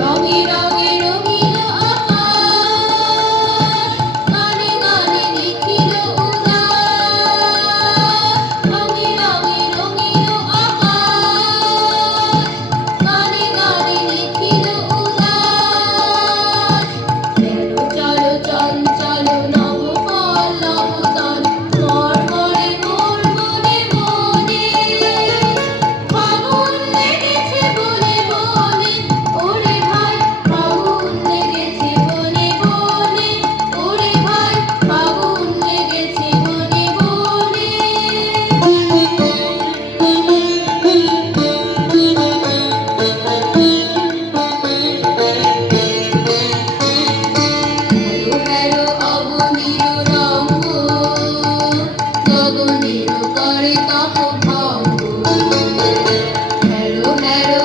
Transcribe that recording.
রঙে রঙে রঙিল আকাশ, গানে গানে লিখিল উল্লাস। রঙে রঙে রঙিল আকাশ, গানে গানে লিখিল উল্লাস। চলো চলো চলো নবপল নবতল, মর্মরে মোর মনে মনে। ফাগুন লেগেছে বনে বনে, ওরে ভাই ফাগুন লেগেছে বনে বনে, ওরে ভাই ফাগুন লেগেছে বনে বনে। হ্যালো হ্যালো অবনীর রঙ্গ, গগনের করে তপ ভঙ্গ। Hello hello